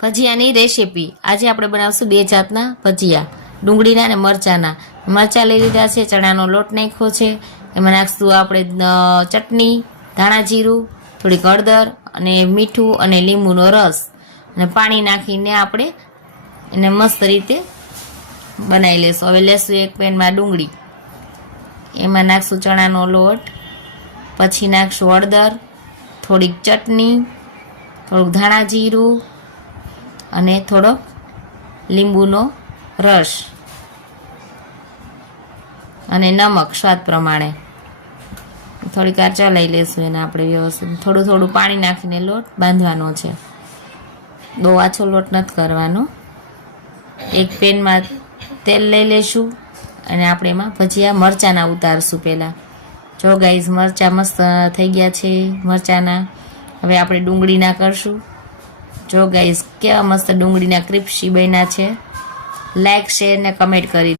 ભજીયાની recipe આજે આપણે બનાવશું બે જાતના ભજીયા, ડુંગળીના અને મરચાંના. મરચાં લઈ લીધા છે, ચણાનો લોટ નાખ્યો છે, એમાં નાખશું આપણે ચટણી, ધાણા જીરું, થોડીક હળદર અને મીઠું અને લીંબુનો રસ અને પાણી નાખીને આપણે એને મસ્ત રીતે બનાવી લેશું. હવે લેશું એક પેનમાં ડુંગળી, એમાં નાખશું ચણાનો લોટ, પછી નાખશું હળદર, થોડીક ચટણી, થોડુંક ધાણા જીરું અને થોડો લીંબુનો રસ અને નમક સ્વાદ પ્રમાણે. થોડીક વાર ચલાવી લેશું એને આપણે વ્યવસ્થિત. થોડું થોડું પાણી નાખીને લોટ બાંધવાનો છે, બહુ આછો લોટ નથી કરવાનો. એક પેનમાં તેલ લઈ લઈશું અને આપણે એમાં ભજીયા મરચાંના ઉતારશું. પહેલાં જો ગાઈઝ મરચાં મસ્ત થઈ ગયા છે મરચાંના. હવે આપણે ડુંગળીના કરશું. જો ગાઈઝ કેવા મસ્ત ડુંગળીના ક્રિસ્પી બન્યા છે. લાઈક, શેર ને કમેન્ટ કરી